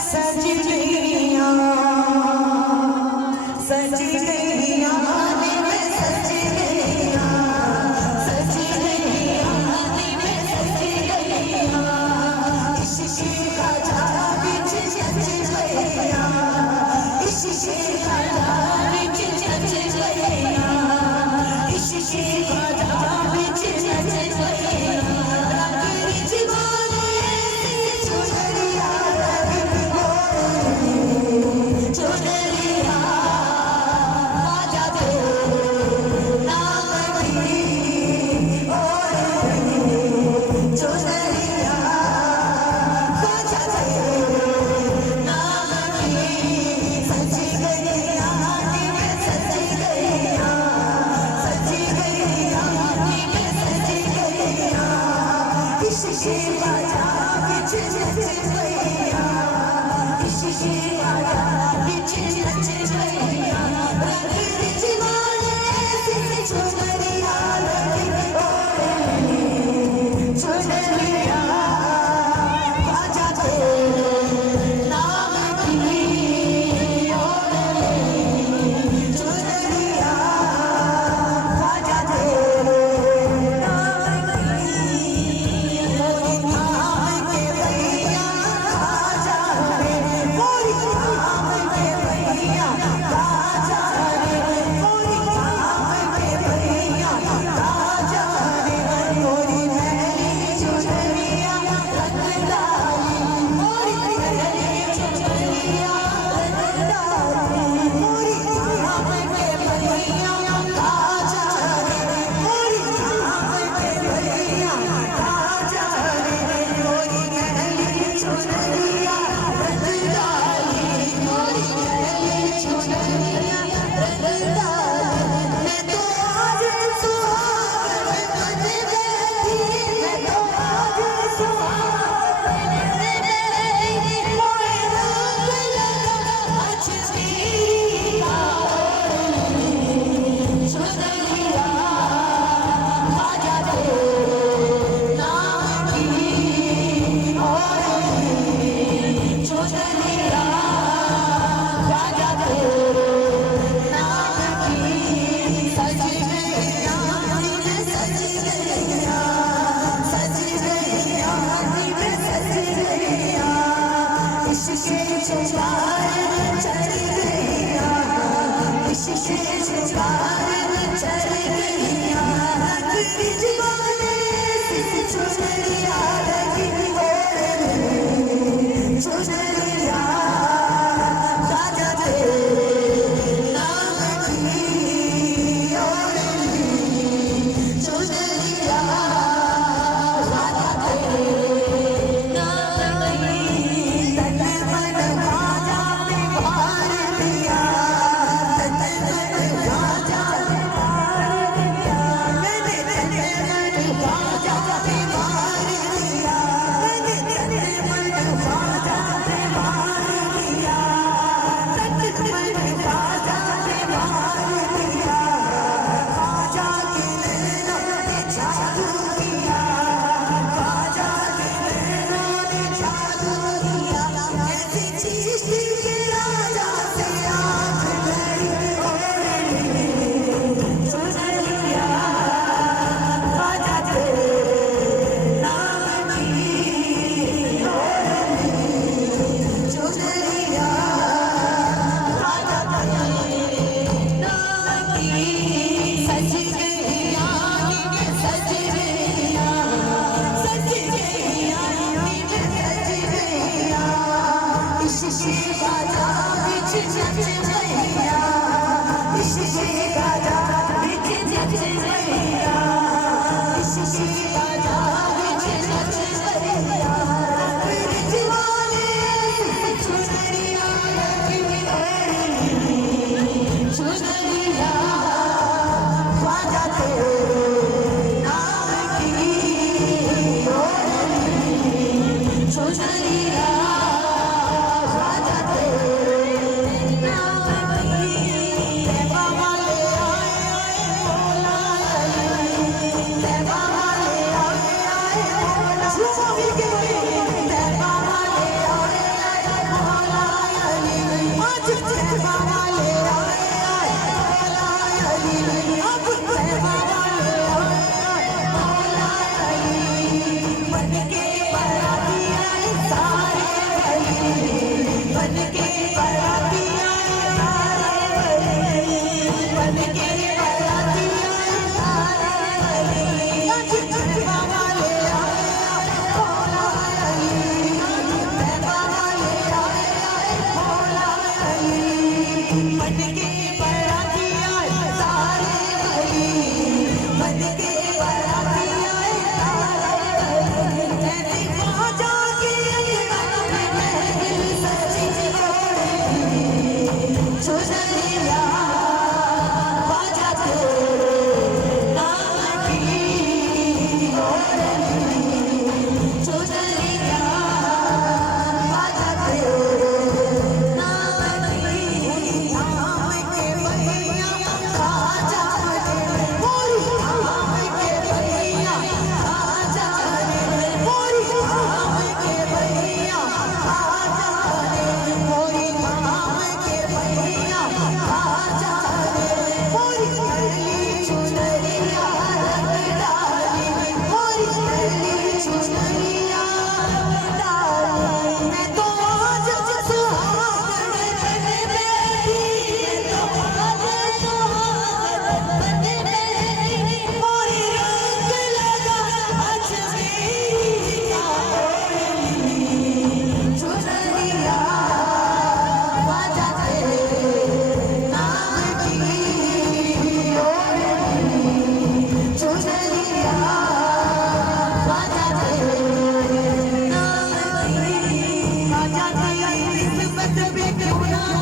सज गईया सज गईया में सज गईया सज गईया में सज गईया इश्क का जाल बिच सज गईया इश्क का जाल बिच सज गईया इश्क का जाल बिच सज गईया तेरी जीवाने चुनरिया चुनरिया आजा दे नाम की और चुनरिया आजा दे नाम की सज गईया में सज गईया सज गईया में सज गईया इश्क का जाल बिच सज गईया इश्क का जाल बिच सज गईया तेरी जीवाने से चुनरिया चुनरिया आजा दे नाम की और चुनरिया आजा दे नाम की मोरी नाम के भैया आजा रे मोरी नाम के भैया आजा रे मोरी नाम के भैया आजा रे मोरी नैनी चुनरिया रंगदारी मोरी नैनी चुनरिया रंगदारी मोरी नाम के भैया आजा रे मोरी नाम के भैया आजा रे मोरी नैनी चुनरिया रंगदारी मोरी नैनी चुनरिया रंगदारी मैं तो आज सुहागन बन बैठी मैं तो आज सुहागन बन बैठी मोए रंग लगा अजमेरी का चुनरिया आजा दे नाम की और चुनरिया आजा दे नाम की सज गईया में सज गईया सज गईया में सज गईया इश्क जुबान चढ़ गईया इश्क जुबान चढ़ गईया तेरी जीवाने से चुनरिया लगी और चुनरिया आजा दे नाम की और चुनरिया आजा दे नाम की तन मन आजा पे भार दिया तन मन आजा पे भार दिया मैंने तन मन आजा पे भार दिया मैंने तन मन आजा पे भार दिया तन मन आजा पे भार दिया आजा के नैना ने जादू किया आजा के नैना ने जादू किया ऐसी चीज के राजा से आँख गई और चुनरिया आजा दे नाम की और चुनरिया आजा दे नाम की सज गईया में सज गईया सज गईया में सज गईया इश्क का जाल बिच सज गईया इश्क का जाल बिच सज गईया इश्क का जाल बिच सज गईया तेरी जीवाने से चुनरिया लगी चुनरिया आजा दे नाम की और चुनरिया आजा दे नाम दिवस भी क्यों ना